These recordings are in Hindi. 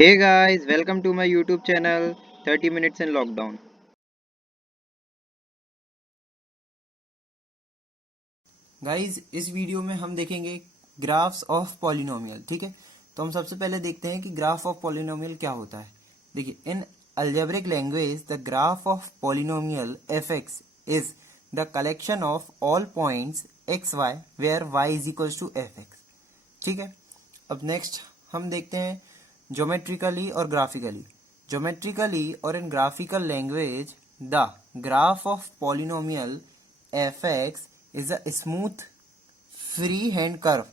Hey guys, welcome to my YouTube channel 30 Minutes in Lockdown. Guys इस वीडियो में हम देखेंगे ग्राफ्स ऑफ पॉलिनोमियल। ठीक है, तो हम सबसे पहले देखते हैं कि ग्राफ ऑफ पॉलिनोमियल क्या होता है। देखिए, in algebraic language the graph of polynomial F x is the collection of all points X Y where Y is equals to F X. ठीक है, अब नेक्स्ट हम देखते हैं ज्योमेट्रिकली और ग्राफिकली। ज्योमेट्रिकली और in graphical language the graph of polynomial F X is a smooth free hand curve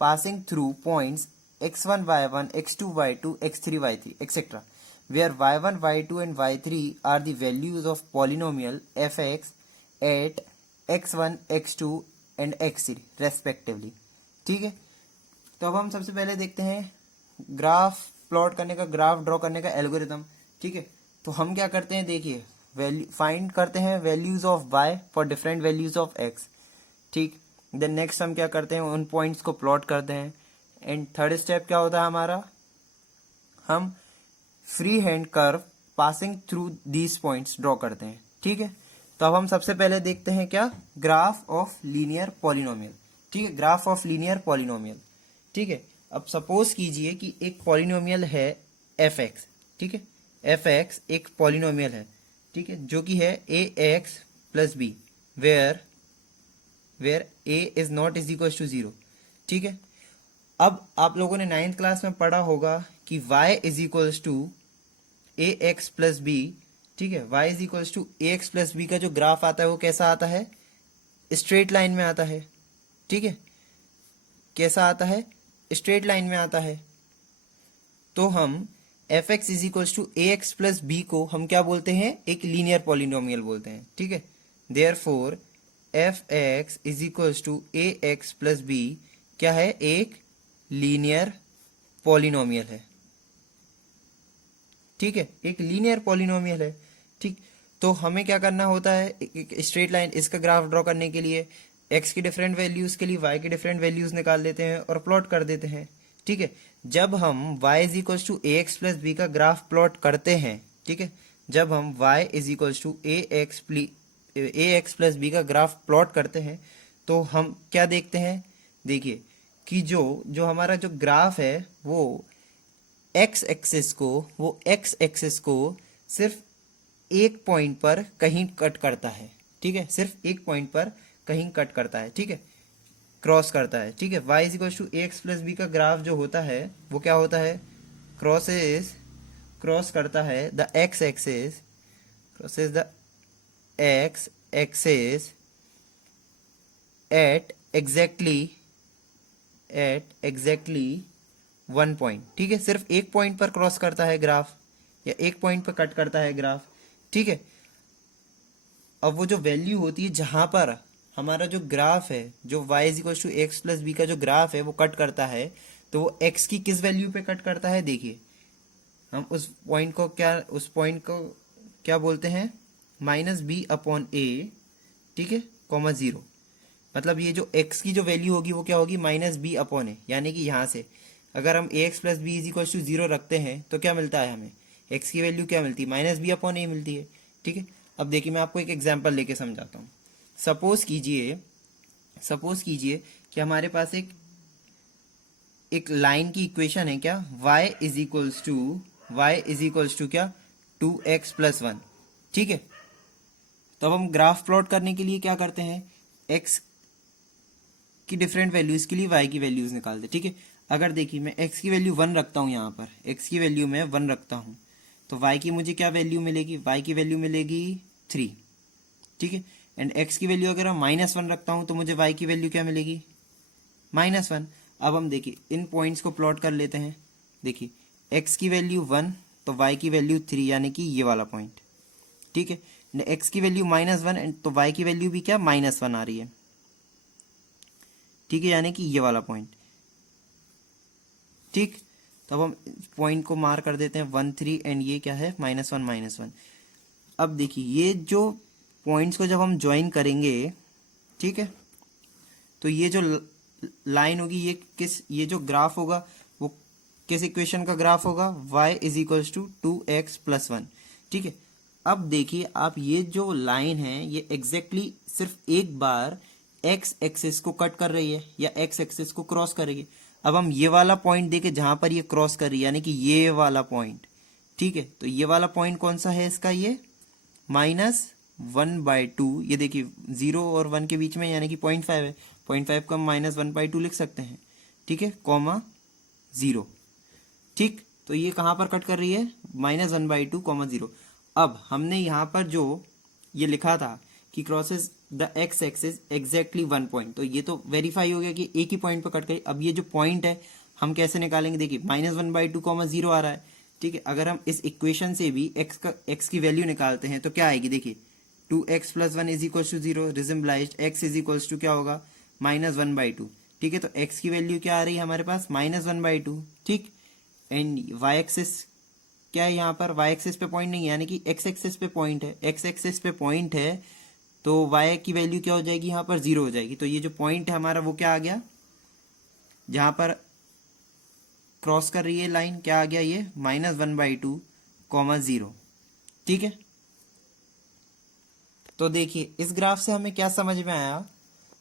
passing through points x1 y1 x2 y2 x3 y3 etc, where y1 y2 and y3 are the values of polynomial fx at x1 x2 and x3 respectively। ठीक है, तो अब हम सबसे पहले देखते हैं ग्राफ प्लॉट करने का, ग्राफ ड्रॉ करने का एल्गोरिथम। ठीक है, तो हम क्या करते हैं, देखिए वैल्यू फाइंड करते हैं values of y for different values of x। ठीक, देन नेक्स्ट हम क्या करते हैं, उन पॉइंट्स को प्लॉट करते हैं। एंड थर्ड स्टेप क्या होता है हमारा, हम free hand curve passing through these points draw करते हैं। ठीक है, तो अब हम सबसे पहले देखते हैं क्या, ग्राफ ऑफ लीनियर पॉलिनोमियल। ठीक है, ग्राफ ऑफ लीनियर पॉलिनोमियल। ठीक है, अब सपोज कीजिए कि एक पॉलिनोमियल है एफ एक्स। ठीक है, एफ एक्स एक पॉलिनोमियल है, ठीक है, जो कि है A x plus B where a is not is equal to 0। ठीक है, अब आप लोगों ने 9th क्लास में पढ़ा होगा कि y is equals to a x plus b. ठीक है, y is equals to a x plus b का जो ग्राफ आता है वो कैसा आता है, स्ट्रेट लाइन में आता है। ठीक है, कैसा आता है, स्ट्रेट लाइन में आता है। तो हम f x is equals to a x plus b को हम क्या बोलते हैं, एक लीनियर पॉलिनोमियल बोलते हैं। ठीक है, therefore f x is equals to a x plus b क्या है, एक लीनियर पॉलिनोमियल है। ठीक है, एक लीनियर पॉलिनोमियल है। ठीक, तो हमें क्या करना होता है, एक स्ट्रेट लाइन इसका ग्राफ ड्रॉ करने के लिए एक्स की डिफरेंट वैल्यूज के लिए वाई की डिफरेंट वैल्यूज निकाल लेते हैं और प्लॉट कर देते हैं। ठीक है, जब हम y is equals to a x plus b का ग्राफ प्लॉट करते हैं, ठीक है, जब हम y is equals to a x plus b का ग्राफ प्लॉट करते हैं तो हम क्या देखते हैं, देखिए कि जो हमारा जो ग्राफ है वो एक्स एक्सिस को सिर्फ एक पॉइंट पर कहीं कट करता है। ठीक है, सिर्फ एक पॉइंट पर कहीं कट करता है। ठीक है, क्रॉस करता है। ठीक है, y is equal to a x plus b का ग्राफ जो होता है वो क्या होता है, क्रॉस करता है the x axis, crosses the x axis at exactly one point. ठीक है, सिर्फ एक पॉइंट पर क्रॉस करता है ग्राफ, या एक पॉइंट पर कट करता है ग्राफ। ठीक है, अब वो जो वैल्यू होती है जहां पर हमारा जो ग्राफ है, जो y is equal to x plus b का जो ग्राफ है वो कट करता है, तो वो x की किस वैल्यू पे कट करता है, देखिए हम उस पॉइंट को क्या बोलते हैं, माइनस बी अपॉन ए। ठीक है, कॉमा 0, मतलब ये जो x की जो वैल्यू होगी वो क्या होगी, माइनस बी अपॉन ए। यानी कि यहाँ से अगर हम A x plus B is equal to 0 रखते हैं तो क्या मिलता है हमें, x की वैल्यू क्या मिलती है, माइनस बी अपॉन ए मिलती है। ठीक है, अब देखिए मैं आपको एक एग्जाम्पल लेके समझाता हूँ। सपोज कीजिए कि हमारे पास एक लाइन की इक्वेशन है क्या, y इज इक्वल्स टू क्या, 2x प्लस 1। ठीक है, तो अब हम ग्राफ प्लॉट करने के लिए क्या करते हैं, x की डिफरेंट वैल्यूज के लिए y की वैल्यूज निकालते। ठीक है, अगर देखिए मैं x की वैल्यू 1 रखता हूँ, यहाँ पर x की वैल्यू मैं 1 रखता हूँ, तो y की मुझे क्या वैल्यू मिलेगी, y की वैल्यू मिलेगी 3। ठीक है, एंड x की वैल्यू अगर मैं -1 रखता हूं तो मुझे y की वैल्यू क्या मिलेगी, -1। अब हम देखिए इन पॉइंट्स को प्लॉट कर लेते हैं। देखिए x की वैल्यू 1 तो y की वैल्यू 3, यानी कि ये वाला पॉइंट। ठीक है, x की वैल्यू -1 तो y की वैल्यू भी क्या, -1 आ रही है। ठीक है, यानी कि ये वाला पॉइंट। ठीक, तो अब हम पॉइंट को मार्क कर देते हैं 1 3, एंड ये क्या है, -1 अब देखिए ये जो पॉइंट्स को जब हम ज्वाइन करेंगे, ठीक है, तो ये जो लाइन होगी ये जो ग्राफ होगा वो किस इक्वेशन का ग्राफ होगा, y is equals to 2x+1। ठीक है, अब देखिए आप ये जो लाइन है ये एग्जैक्टली सिर्फ एक बार x एक्सिस को कट कर रही है या x एक्सिस को क्रॉस कर रही है। अब हम ये वाला पॉइंट देखे जहां पर ये क्रॉस कर रही है, यानी कि ये वाला पॉइंट। ठीक है, तो ये वाला पॉइंट कौन सा है इसका, ये -1/2। ये देखिए 0 और 1 के बीच में यानी कि 0.5 है, 0.5 को हम -1/2 लिख सकते हैं। ठीक है, कॉमा 0। ठीक, तो ये कहाँ पर कट कर रही है, -1/2 कॉमा 0। अब हमने यहाँ पर जो ये लिखा था कि crosses the x axis exactly 1 point, तो ये तो वेरीफाई हो गया कि एक ही पॉइंट पर कट करी। अब ये जो पॉइंट है हम कैसे निकालेंगे, देखिए -1/2 कॉमा 0 आ रहा है। ठीक है, अगर हम इस इक्वेशन से भी x की वैल्यू निकालते हैं तो क्या आएगी, देखिए 2x+1 इज इक्वल टू 0, रिजम्बलाइज्ड x इज इक्वल टू क्या होगा, -1/2। ठीक है, तो x की वैल्यू क्या आ रही है हमारे पास, -1/2। ठीक, एंड y एक्सिस क्या है, यहाँ पर y एक्सिस पे पॉइंट नहीं है, यानी कि x एक्सिस पे पॉइंट है। x एक्सिस पे पॉइंट है तो y की वैल्यू क्या हो जाएगी, यहाँ पर 0 हो जाएगी। तो ये जो पॉइंट है हमारा वो क्या आ गया, जहाँ पर क्रॉस कर रही है लाइन, क्या आ गया ये -1/2 कॉमा 0। ठीक है, तो देखिए इस ग्राफ से हमें क्या समझ में आया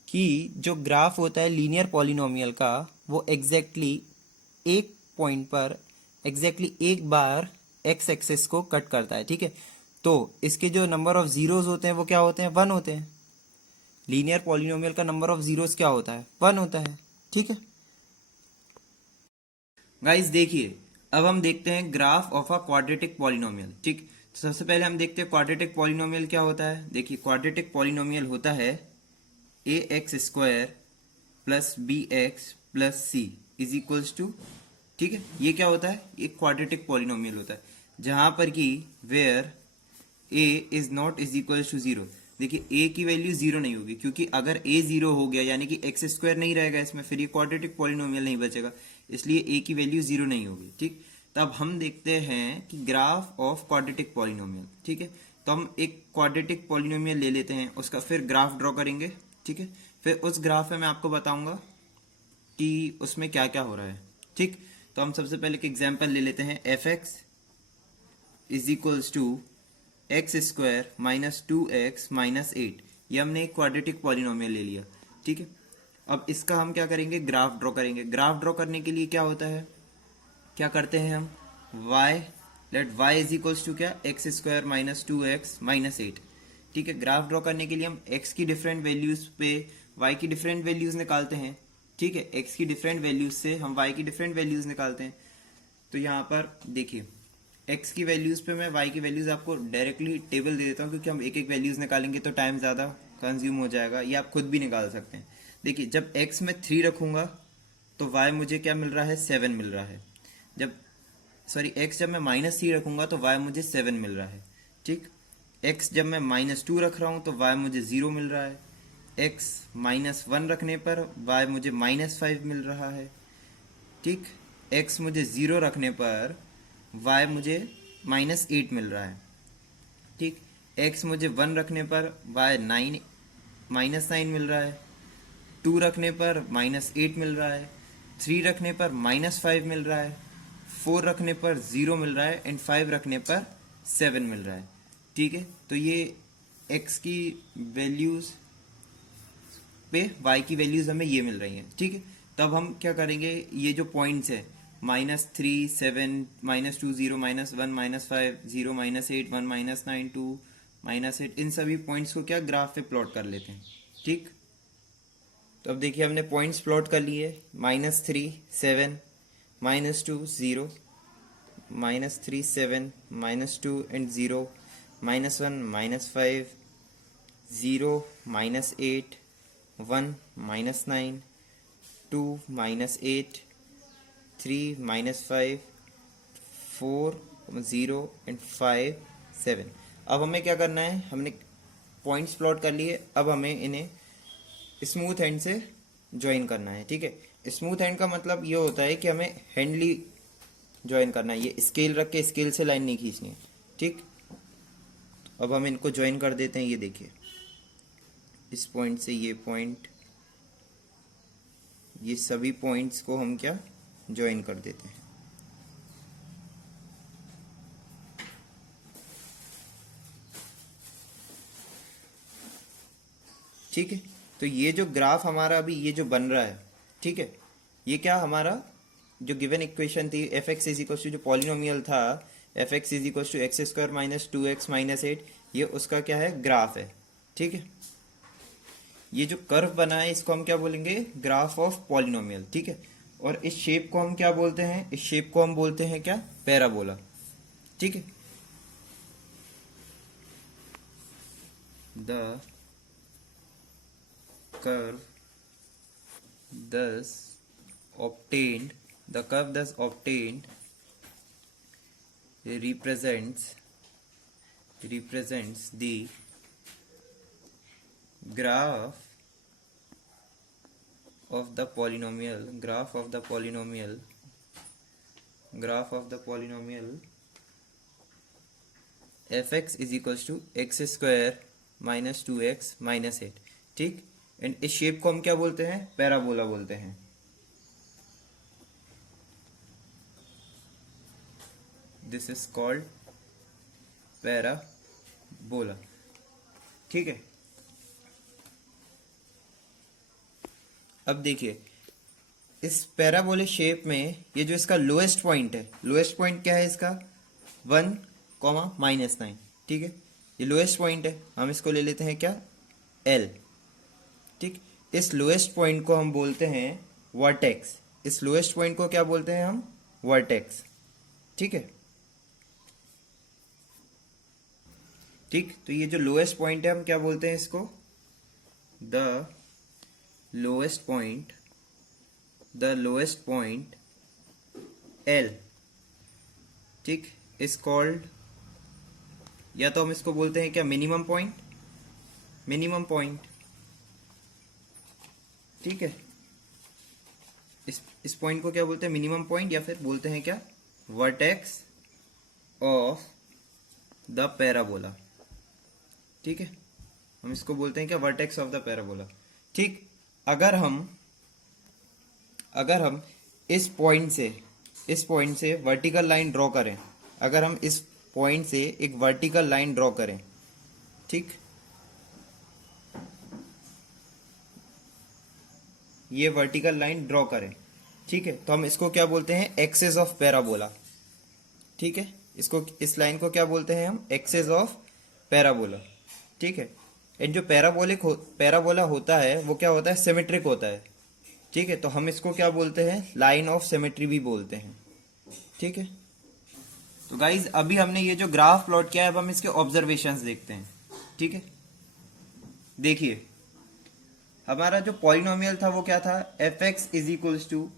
कि जो ग्राफ होता है लीनियर पॉलिनोमियल का वो एग्जैक्टली एक पॉइंट पर एग्जैक्टली एक बार एक्स एक्सिस को कट करता है। ठीक है, तो इसके जो नंबर ऑफ जीरोस होते हैं वो क्या होते हैं, 1 होते हैं। लीनियर पॉलिनोमियल का नंबर ऑफ जीरोस क्या होता है, 1 होता है। ठीक है गाइस, देखिए अब हम देखते हैं graph of a quadratic polynomial. ठीक, तो सबसे पहले हम देखते हैं क्वाड्रेटिक पॉलिनोमियल क्या होता है। देखिए क्वाड्रेटिक पॉलिनोमियल होता है ax² plus bx plus c is equals to, ठीक है, ये क्या होता है, एक क्वाड्रेटिक पॉलिनोमियल होता है जहां पर कि where a is not is equal to 0। देखिए a की वैल्यू 0 नहीं होगी, क्योंकि अगर a 0 हो गया यानी कि x² नहीं रहेगा इसमें, फिर ये क्वाड्रेटिक पॉलिनोमियल नहीं बचेगा, इसलिए a की वैल्यू 0 नहीं होगी। ठीक, तो अब हम देखते हैं कि ग्राफ ऑफ क्वाड्रेटिक पॉलिनोमियल। ठीक है, तो हम एक क्वाड्रेटिक पॉलिनोमियल ले लेते हैं, उसका फिर ग्राफ ड्रॉ करेंगे। ठीक है, फिर उस ग्राफ में मैं आपको बताऊंगा कि उसमें क्या क्या हो रहा है। ठीक, तो हम सबसे पहले एक एग्जाम्पल ले लेते हैं, f(x) is equals to x² minus 2x minus 8। ये हमने एक क्वाड्रेटिक पॉलिनोमियल ले लिया। ठीक है, अब इसका हम क्या करेंगे, ग्राफ ड्रॉ करेंगे। ग्राफ ड्रॉ करने के लिए क्या होता है, क्या करते हैं हम, let y is equals to क्या, x² माइनस 2x माइनस 8। ठीक है, ग्राफ ड्रॉ करने के लिए हम x की डिफरेंट वैल्यूज पे y की डिफरेंट वैल्यूज निकालते हैं। ठीक है, x की डिफरेंट वैल्यूज से हम y की डिफरेंट वैल्यूज निकालते हैं। तो यहाँ पर देखिए x की वैल्यूज पे मैं y की वैल्यूज आपको डायरेक्टली टेबल दे देता हूँ, क्योंकि हम एक एक वैल्यूज निकालेंगे तो टाइम ज़्यादा कंज्यूम हो जाएगा, ये आप खुद भी निकाल सकते हैं। देखिए जब x में 3 रखूँगा तो y मुझे क्या मिल रहा है, 7 मिल रहा है। x जब मैं -3 रखूँगा तो y मुझे 7 मिल रहा है। ठीक, x जब मैं -2 रख रहा हूँ तो y मुझे 0 मिल रहा है। x -1 रखने पर y मुझे -5 मिल रहा है। ठीक, x मुझे 0 रखने पर y मुझे -8 मिल रहा है। ठीक, x मुझे 1 रखने पर y -9 मिल रहा है। 2 रखने पर -8 मिल रहा है। 3 रखने पर -5 मिल रहा है। 4 रखने पर 0 मिल रहा है एंड 5 रखने पर 7 मिल रहा है। ठीक है, तो ये x की वैल्यूज पे y की वैल्यूज हमें ये मिल रही हैं। ठीक है, तब हम क्या करेंगे, ये जो पॉइंट्स है -3 7 -2 0 -1 -5 0 -8 1 -9 2 -8, इन सभी पॉइंट्स को क्या ग्राफ पे प्लॉट कर लेते हैं। ठीक, तो अब देखिए हमने पॉइंट्स प्लॉट कर लिए, -3 7 -2 0 -3 7 -2 एंड 0 -1 -5 0 -8 1 -9 2 -8 3 -5 4 0 एंड 5 7। अब हमें क्या करना है, हमने पॉइंट्स प्लॉट कर लिए, अब हमें इन्हें स्मूथ एंड से ज्वाइन करना है। ठीक है, स्मूथ एंड का मतलब ये होता है कि हमें हैंडली ज्वाइन करना है, ये स्केल रख के स्केल से लाइन नहीं खींचनी है। ठीक, अब हम इनको ज्वाइन कर देते हैं। ये देखिए इस पॉइंट से ये पॉइंट, ये सभी पॉइंट्स को हम क्या ज्वाइन कर देते हैं। ठीक है। तो ये जो ग्राफ हमारा अभी ये जो बन रहा है, ठीक है, ये क्या हमारा जो गिवन इक्वेशन थी f x is equal to जो पॉलिनोमियल था f x is equal to x square minus 2x minus 8, ये उसका क्या है, ग्राफ है। ठीक है, ये जो कर्व बना है इसको हम क्या बोलेंगे, ग्राफ ऑफ पॉलिनोमियल। ठीक है, और इस शेप को हम क्या बोलते हैं, इस शेप को हम बोलते हैं क्या, पैराबोला। ठीक है, the curve thus obtained the curve thus obtained represents the graph of the polynomial fx is equals to x square minus 2x minus 8। ठीक, एंड इस शेप को हम क्या बोलते हैं, पैराबोला बोलते हैं। This is called parabola. ठीक है, अब देखिए इस पैराबोले शेप में ये जो इसका लोएस्ट पॉइंट है, लोएस्ट पॉइंट क्या है इसका, 1, -9। ठीक है, ये लोएस्ट पॉइंट है, हम इसको ले लेते हैं क्या, L। ठीक, इस लोएस्ट पॉइंट को हम बोलते हैं वर्टेक्स। इस लोएस्ट पॉइंट को क्या बोलते हैं हम, वर्टेक्स। ठीक है, ठीक, तो ये जो लोएस्ट पॉइंट है हम क्या बोलते हैं इसको, द लोएस्ट पॉइंट L। ठीक, इज कॉल्ड, या तो हम इसको बोलते हैं क्या, मिनिमम पॉइंट। ठीक है, इस पॉइंट को क्या बोलते हैं, मिनिमम पॉइंट, या फिर बोलते हैं क्या, वर्टेक्स ऑफ द पैराबोला। ठीक है, हम इसको बोलते हैं क्या, वर्टेक्स ऑफ द पैराबोला। ठीक, अगर हम इस पॉइंट से वर्टिकल लाइन ड्रॉ करें, अगर हम इस पॉइंट से एक वर्टिकल लाइन ड्रॉ करें, ठीक, ये वर्टिकल लाइन ड्रॉ करें, ठीक है, तो हम इसको क्या बोलते हैं, एक्सेस ऑफ पैराबोला। ठीक है, इस लाइन को क्या बोलते हैं हम, एक्सेस ऑफ पैराबोला। ठीक है, एंड जो पैराबोला होता है वो क्या होता है, सिमेट्रिक होता है। ठीक है, तो हम इसको क्या बोलते हैं, लाइन ऑफ सिमेट्री भी बोलते हैं। ठीक है, तो गाइज अभी हमने ये जो ग्राफ प्लॉट किया है, अब हम इसके ऑब्जर्वेशंस देखते हैं। ठीक है, देखिए हमारा जो पॉलिनोमियल था वो क्या था, f x is equals to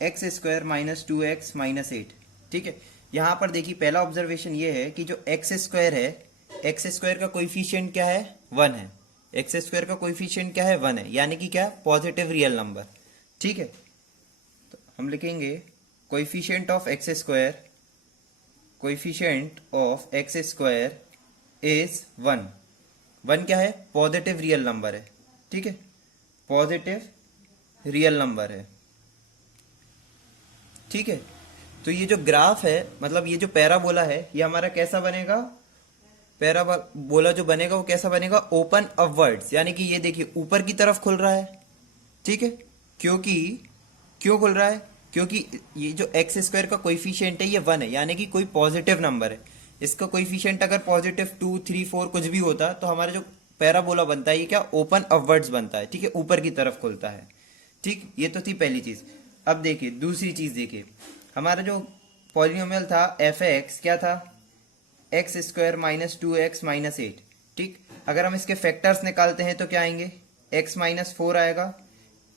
x square minus 2x minus 8। ठीक है, यहाँ पर देखिए पहला ऑब्जर्वेशन ये है कि जो एक्स स्क्वायर है, एक्स स्क्वायर का कोइफिशिएंट क्या है, 1 है। एक्स स्क्वायर का कोइफिशिएंट क्या है, 1 है, यानी कि क्या, पॉजिटिव रियल नंबर। ठीक है, तो हम लिखेंगे coefficient of x square is 1। 1 क्या है, पॉजिटिव रियल नंबर है। ठीक है, पॉजिटिव रियल नंबर है। ठीक है, तो ये जो ग्राफ है, मतलब ये जो पैराबोला है, ये हमारा कैसा बनेगा, पैराबोला जो बनेगा वो कैसा बनेगा, ओपन अपवर्ड्स, यानी कि ये देखिए ऊपर की तरफ खुल रहा है। ठीक है, क्यों खुल रहा है, क्योंकि ये जो एक्स स्क्वायर का कोइफिशिएंट है ये 1 है, यानी कि कोई पॉजिटिव नंबर है। इसका कोइफिशिएंट अगर पॉजिटिव 2, 3, 4 कुछ भी होता तो हमारा जो पैराबोला बनता है ये क्या, ओपन अपवर्ड्स बनता है। ठीक है, ऊपर की तरफ खुलता है। ठीक, ये तो थी पहली चीज। अब देखिए दूसरी चीज, देखिए हमारा जो पॉलिनोमियल था एफ एक्स क्या था, x square minus 2x minus 8। ठीक, अगर हम इसके फैक्टर्स निकालते हैं तो क्या आएंगे, x माइनस 4 आएगा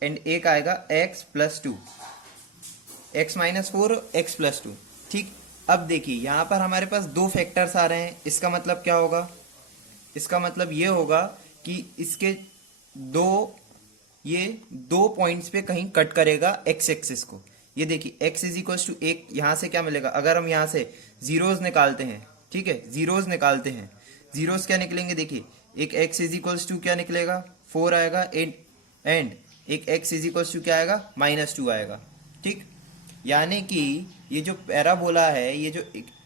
एंड एक आएगा x plus 2, x minus 4 x plus 2। ठीक, अब देखिए यहाँ पर हमारे पास दो फैक्टर्स आ रहे हैं, इसका मतलब क्या होगा, इसका मतलब ये होगा कि इसके दो पॉइंट्स पे कहीं कट करेगा एक्स एक्सिस को। ये देखिए x इज इक्वल टू एक, यहां से क्या मिलेगा, अगर हम यहां से जीरोस निकालते हैं, ठीक है, जीरोस निकालते हैं, जीरोस क्या निकलेंगे, देखिए एक x इज इक्वल टू क्या निकलेगा, 4 आएगा, एंड एक x इज इक्वल टू क्या आएगा, -2 आएगा। ठीक, यानी कि ये जो पैराबोला है, ये जो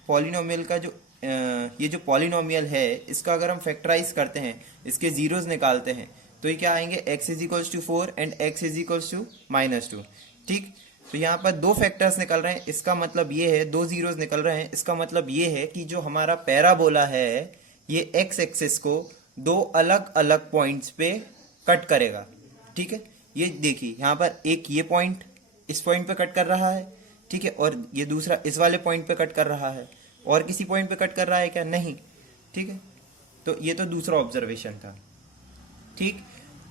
पॉलिनोमियल का जो ये जो पॉलिनोमियल है, इसका अगर हम फैक्टराइज करते हैं, इसके जीरोस निकालते हैं, तो ये क्या आएंगे, x is equals to 4 and x is equals to -2। ठीक, तो यहाँ पर दो फैक्टर्स निकल रहे हैं, इसका मतलब ये है, दो जीरोस निकल रहे हैं, इसका मतलब ये है कि जो हमारा पैराबोला है ये x एक्सिस को दो अलग अलग पॉइंट्स पे कट करेगा। ठीक है, ये देखिए यहाँ पर एक ये पॉइंट इस पॉइंट पे कट कर रहा है, ठीक है, और ये दूसरा इस वाले पॉइंट पे कट कर रहा है। और किसी पॉइंट पे कट कर रहा है क्या, नहीं। ठीक है, तो ये तो दूसरा ऑब्जर्वेशन था। ठीक,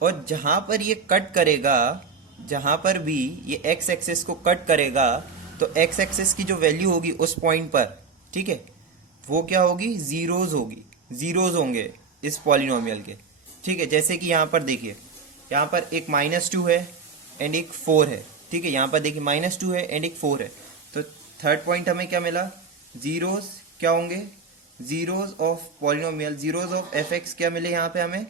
और जहां पर ये कट करेगा, जहां पर भी ये एक्स एक्सिस को कट करेगा, तो एक्स एक्सिस की जो वैल्यू होगी उस पॉइंट पर, ठीक है, वो क्या होगी, जीरोज होगी, जीरोज होंगे इस पॉलिनोमियल के। ठीक है, जैसे कि यहाँ पर देखिए, यहाँ पर एक -2 है एंड एक 4 है। ठीक है, यहाँ पर देखिए -2 है एंड एक 4 है, तो थर्ड पॉइंट हमें क्या मिला, जीरोज क्या होंगे, zeros of polynomial, zeros of F x क्या मिले यहाँ पे हमें।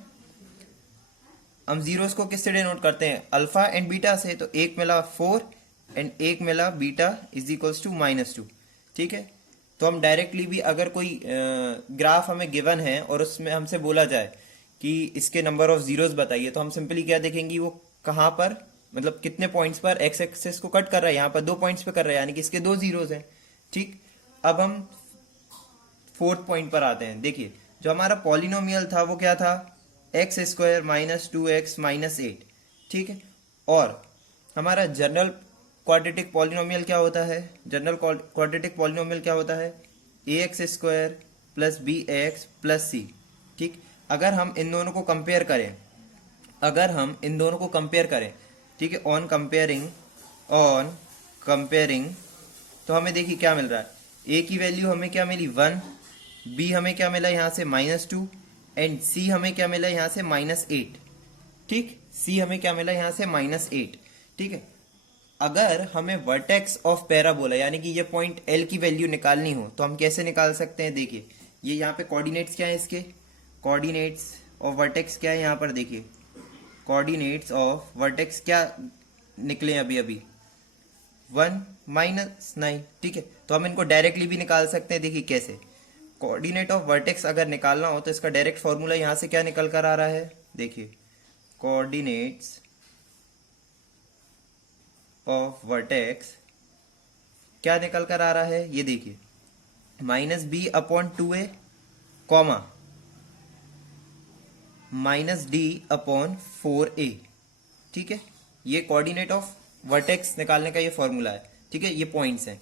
हम जीरोस को किससे डिनोट करते हैं, अल्फा एंड बीटा से, तो एक मिला 4 एंड एक मिला बीटा इज इक्वल्स टू -2। ठीक है, तो हम डायरेक्टली भी अगर कोई ग्राफ हमें गिवन है और उसमें हमसे बोला जाए कि इसके नंबर ऑफ जीरोस बताइए, तो हम सिंपली क्या देखेंगे, वो कहाँ पर, मतलब कितने पॉइंट्स पर एक्स एक्सिस को कट कर रहा है। यहाँ पर 2 पॉइंट्स पे कर रहा है, यानी कि इसके 2 जीरोस हैं। ठीक, अब हम फोर्थ पॉइंट पर आते हैं। देखिए, जो हमारा पॉलिनोमियल था वो क्या था, एक्स स्क्वायर -2x -8। ठीक है, और हमारा जनरल क्वाड्रेटिक पॉलिनोमियल क्या होता है, जनरल क्वाड्रेटिक पॉलिनोमियल क्या होता है, ax² + bx + c। ठीक, अगर हम इन दोनों को कंपेयर करें, अगर हम इन दोनों को कंपेयर करें, ठीक है, ऑन कंपेयरिंग, तो हमें देखिए क्या मिल रहा है, a की वैल्यू हमें क्या मिली 1, b हमें क्या मिला यहाँ से -2 एंड c हमें क्या मिला यहाँ से -8। ठीक, c हमें क्या मिला यहाँ से -8। ठीक है, अगर हमें वर्टेक्स ऑफ पैराबोला यानी कि ये पॉइंट L की वैल्यू निकालनी हो तो हम कैसे निकाल सकते हैं। देखिए, ये यहाँ पे कोऑर्डिनेट्स क्या है, इसके कोऑर्डिनेट्स ऑफ वर्टेक्स क्या है, यहाँ पर देखिए कोऑर्डिनेट्स ऑफ वर्टेक्स क्या निकले अभी अभी 1 -9। ठीक है, तो हम इनको डायरेक्टली भी निकाल सकते हैं। देखिए कैसे, कोऑर्डिनेट ऑफ वर्टेक्स अगर निकालना हो तो इसका डायरेक्ट फॉर्मूला यहां से क्या निकल कर आ रहा है, देखिए कोऑर्डिनेट्स ऑफ वर्टेक्स क्या निकल कर आ रहा है, ये देखिए -b/2a कॉमा -d/4a। ठीक है, ये कोऑर्डिनेट ऑफ वर्टेक्स निकालने का ये फॉर्मूला है। ठीक है, ये पॉइंट्स हैं।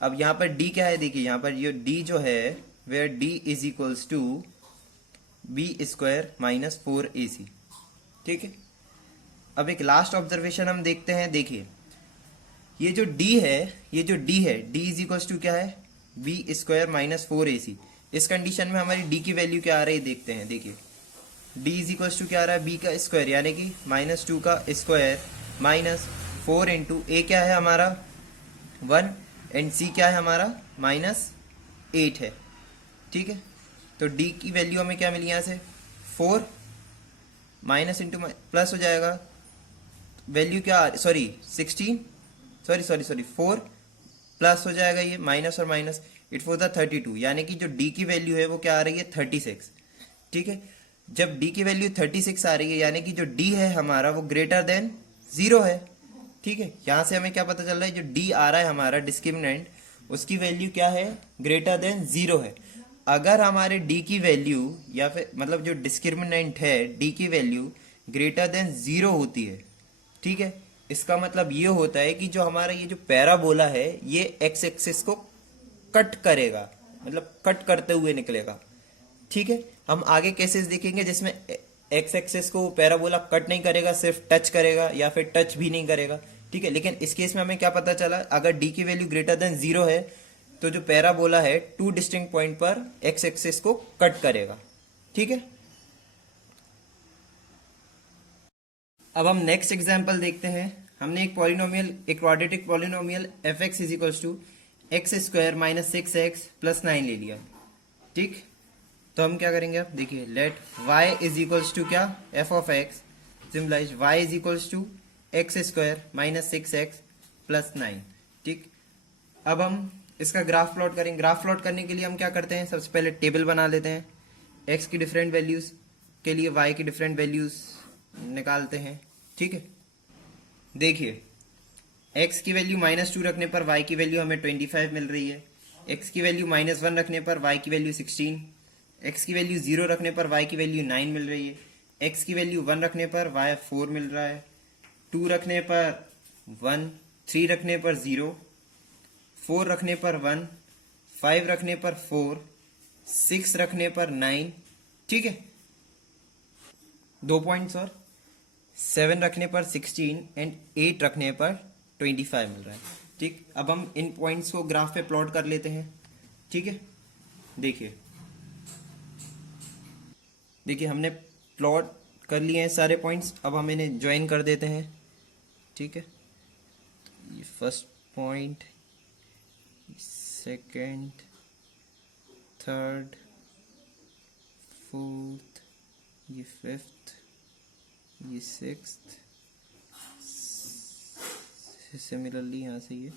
अब यहाँ पर d क्या है, देखिए यहाँ पर ये d जो है where d is equals to b² - 4ac। ठीक है, अब एक लास्ट ऑब्जर्वेशन हम देखते हैं। देखिए, ये जो d है, ये जो d है, d इज इक्वल्स टू क्या है, b² - 4ac। इस कंडीशन में हमारी d की वैल्यू क्या आ रही है, देखते हैं। देखिए, d इज इक्वल्स टू क्या आ रहा है, b का स्क्वायर यानी कि -2 का स्क्वायर -4 इंटू a क्या है हमारा 1 एंड c क्या है हमारा -8 है। ठीक है, तो d की वैल्यू हमें क्या मिली यहाँ से 4 माइनस इंटू प्लस हो जाएगा, वैल्यू क्या 16 सॉरी 4 प्लस हो जाएगा, ये माइनस और माइनस इट फॉर द 32, यानी कि जो d की वैल्यू है वो क्या आ रही है 36। ठीक है, जब d की वैल्यू 36 आ रही है यानी कि जो d है हमारा वो ग्रेटर देन 0 है। ठीक है, यहां से हमें क्या पता चल रहा है, जो d आ रहा है हमारा डिस्क्रिमिनेंट, उसकी वैल्यू क्या है, ग्रेटर देन 0 है। अगर हमारे d की वैल्यू या फिर मतलब जो डिस्क्रिमिनेंट है d की वैल्यू ग्रेटर देन 0 होती है, ठीक है, इसका मतलब ये होता है कि जो हमारा ये जो पैराबोला है ये एक्स एक्सिस को कट करेगा, मतलब कट करते हुए निकलेगा। ठीक है, हम आगे केसेस देखेंगे जिसमें एक्स एक्सिस को पैराबोला कट नहीं करेगा, सिर्फ टच करेगा या फिर टच भी नहीं करेगा। ठीक है, लेकिन इस केस में हमें क्या पता चला, अगर d की वैल्यू ग्रेटर देन 0 है तो जो पैराबोला है 2 डिस्टिंक्ट पॉइंट पर एक्स एक्सिस को कट करेगा। ठीक है, अब हम नेक्स्ट एग्जांपल देखते हैं। हमने एक पॉलिनोमियल, एक quadratic polynomial F x is equals to x² - 6x + 9 ले लिया। ठीक, तो हम क्या करेंगे, अब देखिए let y is equals to क्या, f of x simplify y is equals to x² - 6x + 9। ठीक, अब हम इसका ग्राफ प्लॉट करेंगे। ग्राफ प्लॉट करने के लिए हम क्या करते हैं, सबसे पहले टेबल बना लेते हैं, x की डिफरेंट वैल्यूज के लिए y की डिफरेंट वैल्यूज निकालते हैं, ठीक है। देखिए x की वैल्यू -2 रखने पर y की वैल्यू हमें 25 मिल रही है, x की वैल्यू -1 रखने पर y की वैल्यू 16, x की वैल्यू 0 रखने पर y की वैल्यू 9 मिल रही है, x की वैल्यू 1 रखने पर y 4 मिल रहा है, 2 रखने पर 1, 3 रखने पर 0, 4 रखने पर 1, 5 रखने पर 4, 6 रखने पर 9, ठीक है। 2 पॉइंट्स और 7 रखने पर 16 एंड 8 रखने पर 25 मिल रहा है, ठीक। अब हम इन पॉइंट्स को ग्राफ पे प्लॉट कर लेते हैं, ठीक है। देखिए देखिए हमने प्लॉट कर लिए हैं सारे पॉइंट्स, अब हम इन्हें ज्वाइन कर देते हैं, ठीक है। ये first point, second, third, fourth, ये फिफ्थ, ये सिक्स्थ, सिमिलरली यहाँ से ये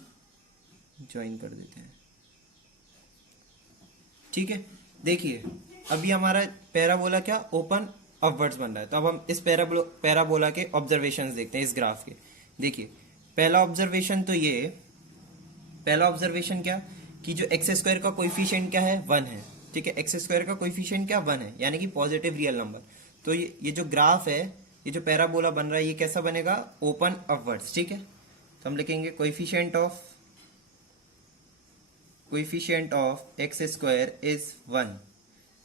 ज्वाइन कर देते हैं, ठीक है। देखिए अभी हमारा पैराबोला क्या ओपन अपवर्ड्स बन रहा है, तो अब हम इस पैराबोला के ऑब्जर्वेशंस देखते हैं इस ग्राफ के। देखिए पहला ऑब्जर्वेशन तो ये, पहला ऑब्जर्वेशन क्या कि जो एक्स स्क्वायर का कोएफिशिएंट क्या है 1 है, ठीक है। एक्स स्क्वायर का कोएफिशिएंट क्या 1 है, यानी कि पॉजिटिव रियल नंबर। तो ये जो ग्राफ है, ये जो पैराबोला बन रहा है, ये कैसा बनेगा ओपन अपवर्ड्स, ठीक है। तो हम लिखेंगे coefficient of x square is 1,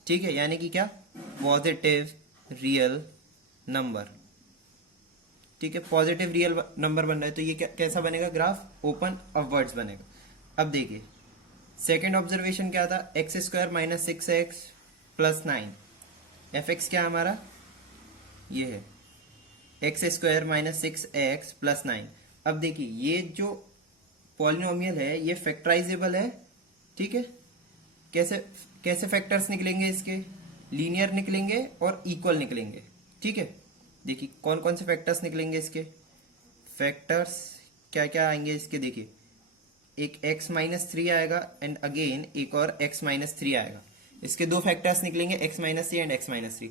ठीक है, यानी कि क्या पॉजिटिव रियल नंबर, ठीक है। पॉजिटिव रियल नंबर बन रहा है, तो ये कैसा बनेगा ग्राफ ओपन अपवर्ड्स बनेगा। अब देखिए सेकेंड ऑब्जर्वेशन क्या था, x square minus 6x plus 9, F x क्या हमारा ये है x square minus 6x plus 9। अब देखिए ये जो पॉलिनोमियल है ये फैक्टराइजेबल है, ठीक है। कैसे कैसे फैक्टर्स निकलेंगे इसके, लीनियर निकलेंगे और इक्वल निकलेंगे, ठीक है। देखिए कौन कौन से फैक्टर्स निकलेंगे इसके, फैक्टर्स क्या क्या आएंगे इसके, देखिए एक x-3 आएगा एंड अगेन एक और x-3 आएगा, इसके दो फैक्टर्स निकलेंगे x-3 एंड x-3।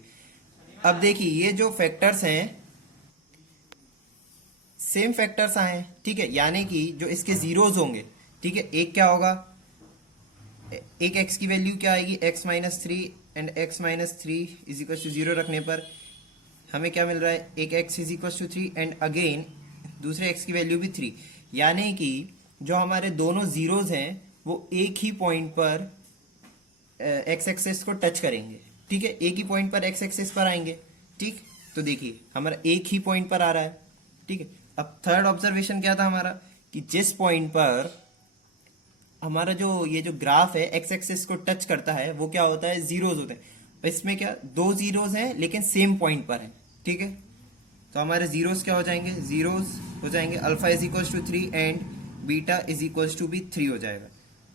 अब देखिए ये जो फैक्टर्स हैं सेम फैक्टर्स आए, ठीक है, यानी कि जो इसके जीरोज होंगे, ठीक है, एक क्या होगा, एक x की वैल्यू क्या आएगी x-3 and x-3 is equal to 0 रखने पर हमें क्या मिल रहा है, एक x is equal to 3 and again दूसरे x की वैल्यू भी 3, यानी कि जो हमारे दोनों जीरोज हैं वो एक ही पॉइंट पर एक्स एक्सिस को टच करेंगे, ठीक है, एक ही पॉइंट पर एक्स एक्सिस पर आएंगे, ठीक। तो देखिए हमारा एक ही पॉइंट पर आ रहा है, ठीक है। अब थर्ड ऑब्जर्वेशन क्या था हमारा कि जिस पॉइंट पर हमारा जो ये जो ग्राफ है एक्स एक्सिस को टच करता है वो क्या होता है, जीरोज होते हैं। इसमें क्या दो जीरोज हैं लेकिन सेम पॉइंट पर है, ठीक है। तो हमारे जीरोज क्या हो जाएंगे, जीरोज हो जाएंगे alpha is equal to 3 and beta is equal to भी 3 हो जाएगा।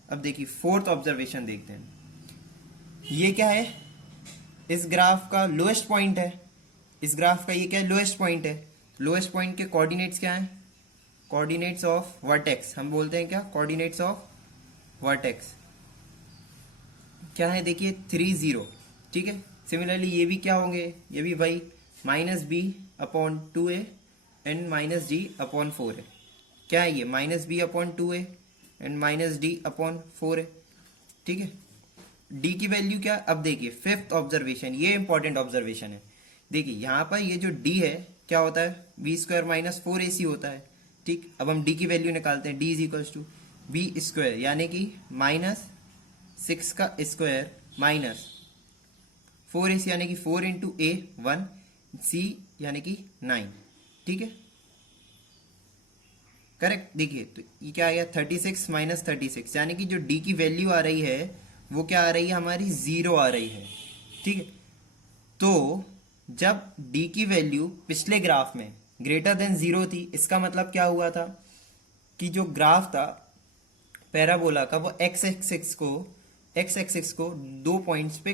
अब देखिए फोर्थ ऑब्जर्वेशन देखते हैं, ये क्या है, इस ग्राफ का लोएस्ट पॉइंट है, इस ग्राफ का ये क्या है लोएस्ट पॉइंट है। लोएस्ट पॉइंट के कोऑर्डिनेट्स क्या हैं, कोऑर्डिनेट्स ऑफ वर्टेक्स, हम बोलते हैं क्या कोऑर्डिनेट्स ऑफ वर्टेक्स क्या है, देखिए 3 0, ठीक है। सिमिलरली ये भी क्या होंगे, ये भी वही -b/2a एंड -d/4 है, क्या है ये -b/2a एंड -d/4 है, ठीक है। d की वैल्यू क्या, अब देखिए फिफ्थ ऑब्जर्वेशन, ये इंपॉर्टेंट ऑब्जर्वेशन है। देखिए यहाँ पर ये जो d है क्या होता है, b² - 4ac होता है, ठीक। अब हम d की वैल्यू निकालते हैं, d is equal to b², यानी कि -6 का स्क्वायर माइनस 4ac यानी कि 4 इंटू a 1, c यानी कि 9, ठीक है, करेक्ट। देखिए तो ये क्या आ गया 36 - 36, यानी कि जो d की वैल्यू आ रही है वो क्या आ रही है हमारी 0 आ रही है, ठीक है। तो जब d की वैल्यू पिछले ग्राफ में ग्रेटर देन 0 थी, इसका मतलब क्या हुआ था कि जो ग्राफ था पैराबोला का वो एक्स एक्सिस को 2 पॉइंट्स पे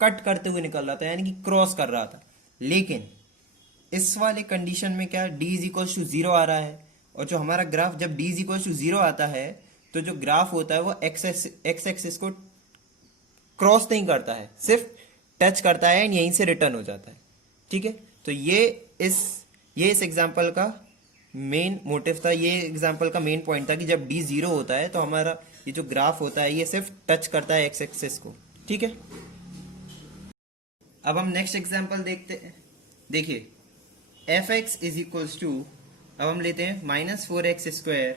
कट करते हुए निकल रहा था, यानी कि क्रॉस कर रहा था। लेकिन इस वाले कंडीशन में क्या d इज इक्वल टू 0 आ रहा है, और जो हमारा ग्राफ जब d इज इक्वल टू 0 आता है तो जो ग्राफ होता है वो एक्स एक्सिस को क्रॉस नहीं करता है, सिर्फ टच करता है एंड यहीं से रिटर्न हो जाता है, ठीक है। तो ये इस एग्जाम्पल का मेन मोटिव था, ये एग्जाम्पल का मेन पॉइंट था कि जब डी जीरो होता है तो हमारा ये जो ग्राफ होता है ये सिर्फ टच करता है एक्स एक्सिस को। ठीक है, अब हम नेक्स्ट एग्जाम्पल देखते हैं। देखिए f x is equals to, अब हम लेते हैं -4x²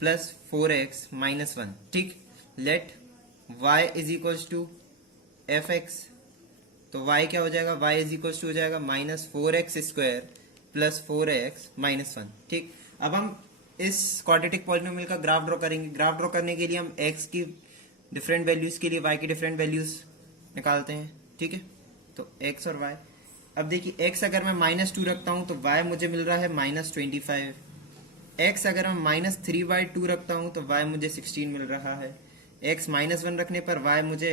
प्लस 4x माइनस 1। ठीक, let y is equals to F x, तो y क्या हो जाएगा, y इज इक्वल्स टू हो जाएगा -4x² प्लस 4x माइनस 1। ठीक, अब हम इस क्वाड्रेटिक पॉलिनोमियल का ग्राफ ड्रॉ करेंगे। ग्राफ ड्रॉ करने के लिए हम x की डिफरेंट वैल्यूज के लिए y की डिफरेंट वैल्यूज निकालते हैं। ठीक है, तो x और y, अब देखिए x अगर मैं -2 रखता हूं तो y मुझे मिल रहा है -25। x अगर मैं -3/2 रखता हूं तो y मुझे 16 मिल रहा है। x -1 रखने पर y मुझे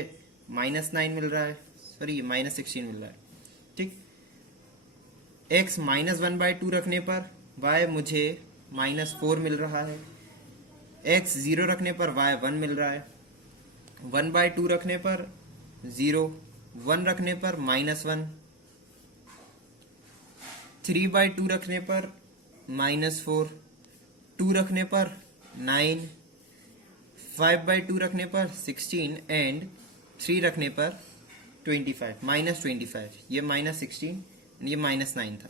-9 मिल रहा है, सॉरी -16 मिल रहा है। ठीक, x -1/2 रखने पर y मुझे -4 मिल रहा है। x 0 रखने पर y 1 मिल रहा है। 1/2 रखने पर 0, 1 रखने पर -1, 3/2 रखने पर -4, 2 रखने पर 9, 5/2 रखने पर 16 एंड 3 रखने पर 25, -25। ये -16 ये -9 था।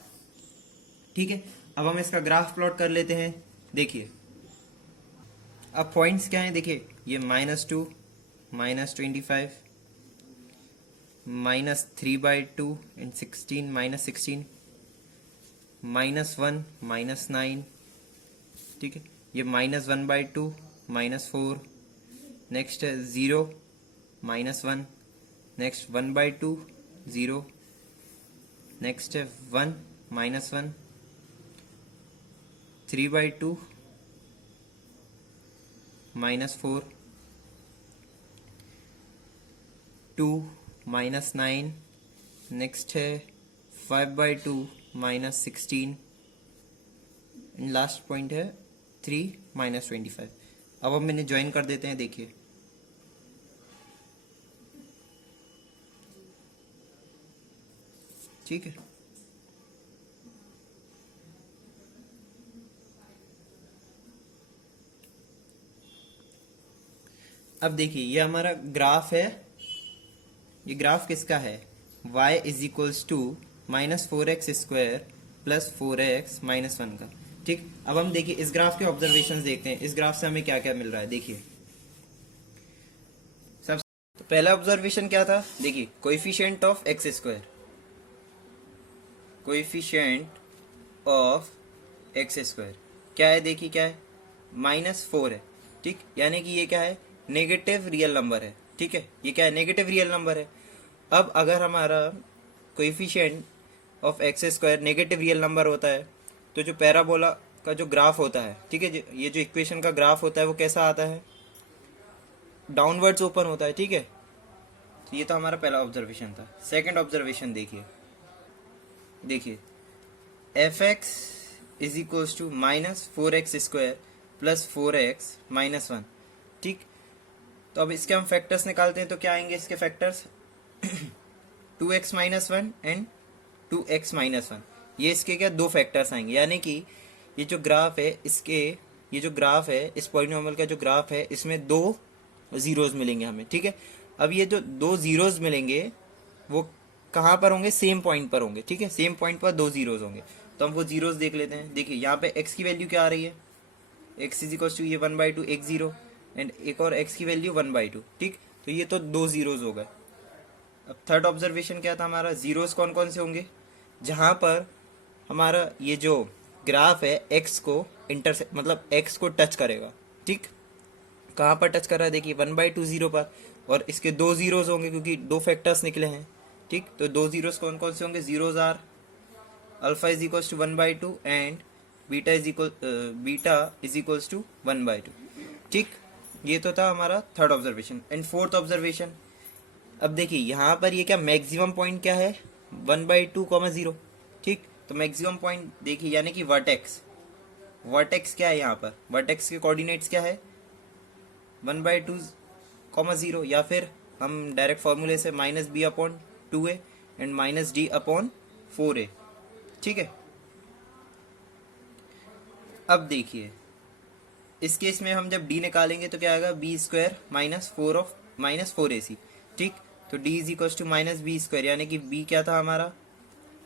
ठीक है, अब हम इसका ग्राफ प्लॉट कर लेते हैं। देखिए अब पॉइंट्स क्या हैं, देखिए ये -2, -25, -3/2 एंड 16, -16, -1, -9। ठीक है, ये -1/2, -4, नेक्स्ट है 0, -1, नेक्स्ट 1/2, 0, नेक्स्ट है 1, -1, 3/2, -4, 2, -9, नेक्स्ट है 5/2, -16 एंड लास्ट पॉइंट है 3, -25। अब हम इन्हें ज्वाइन कर देते हैं। देखिए ठीक है, अब देखिए ये हमारा ग्राफ है। ये ग्राफ किसका है, y is equals to -4x² plus 4x minus 1 का। ठीक, अब हम देखिए इस ग्राफ के ऑब्जर्वेशंस देखते हैं। इस ग्राफ से हमें क्या क्या मिल रहा है। देखिए सब तो पहला ऑब्जर्वेशन क्या था, देखिए coefficient of x², coefficient of x² क्या है, देखिए क्या है, -4 है। ठीक, यानी कि ये क्या है, नेगेटिव रियल नंबर है। ठीक है, ये क्या है, नेगेटिव रियल नंबर है। अब अगर हमारा coefficient of x² negative real number होता है तो जो पैराबोला का जो ग्राफ होता है, ठीक है, ये जो इक्वेशन का ग्राफ होता है वो कैसा आता है, डाउनवर्ड्स ओपन होता है। ठीक है, तो ये तो हमारा पहला ऑब्जर्वेशन था। सेकंड ऑब्जर्वेशन देखिए, देखिए f x is equals to -4x² plus 4x minus 1। ठीक, तो अब इसके हम फैक्टर्स निकालते हैं तो क्या आएंगे इसके factors 2x minus 1 and 2x minus 1। ये इसके क्या दो फैक्टर्स आएंगे, यानी कि ये जो ग्राफ है इसके, ये जो ग्राफ है इस पॉलिनोमियल का जो ग्राफ है इसमें दो जीरोज मिलेंगे हमें। ठीक है, अब ये जो दो जीरोज मिलेंगे वो कहाँ पर होंगे, सेम पॉइंट पर होंगे। ठीक है, सेम पॉइंट पर दो जीरोज होंगे, तो हम वो जीरोज देख लेते हैं। देखिए यहाँ पे x की वैल्यू क्या आ रही है, x इज इक्वल टू ये 1/2 x 0 एंड एक और x की वैल्यू 1/2। ठीक, तो ये तो दो जीरोज हो गए। अब थर्ड ऑब्जर्वेशन क्या था हमारा, जीरोस कौन कौन से होंगे, जहां पर हमारा ये जो ग्राफ है x को इंटरसेक्ट, मतलब x को टच करेगा। ठीक, कहाँ पर टच कर रहा है, देखिए 1/2 0 पर, और इसके दो जीरोस होंगे क्योंकि दो फैक्टर्स निकले हैं। ठीक, तो दो जीरोस कौन कौन से होंगे, zeros are alpha is equals to 1/2 and beta is equals to 1/2। ठीक, ये तो था हमारा third observation. And fourth observation, अब देखिए यहाँ पर ये क्या मैक्सिमम पॉइंट क्या है, 1/2, 0। ठीक, तो मैक्सिमम पॉइंट देखिए यानी कि वर्टेक्स, वर्टेक्स क्या है यहाँ पर, वर्टेक्स के कोऑर्डिनेट्स क्या है 1/2, 0, या फिर हम डायरेक्ट फॉर्मूले से -b/2a एंड -d/4a ठीक है। अब देखिए इस केस में हम जब d निकालेंगे तो क्या आएगा, B square minus four A C. ठीक, तो d is equal to minus B square, यानी कि b क्या था हमारा,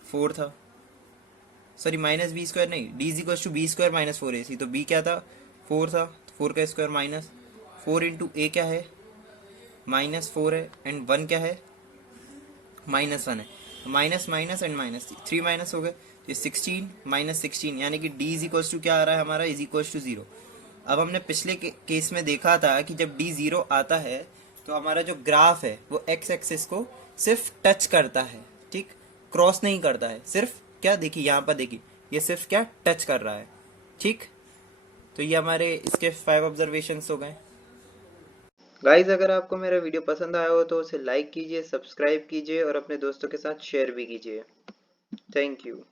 4 था, सॉरी माइनस बी स्क्वायर नहीं, d is equal to B square minus four A C. तो b क्या था, 4 था, 4 का स्क्वायर माइनस 4 इंटू ए क्या है, -4 है, एंड 1 क्या है, -1 है। Minus minus and minus 3 minus हो गए, तो 16 -16, यानी कि d इज इक्वल टू क्या आ रहा है हमारा, इज इक्वल टू 0। अब हमने पिछले केस में देखा था कि जब d 0 आता है तो हमारा जो ग्राफ है वो x एक्सिस को सिर्फ टच करता है, ठीक, क्रॉस नहीं करता है, सिर्फ क्या, देखिए यहाँ पर देखिए, ये सिर्फ क्या टच कर रहा है। ठीक, तो ये हमारे इसके 5 ऑब्जर्वेशंस हो गए। गाइज अगर आपको मेरा वीडियो पसंद आया हो तो उसे लाइक कीजिए, सब्सक्राइब कीजिए और अपने दोस्तों के साथ शेयर भी कीजिए। Thank you.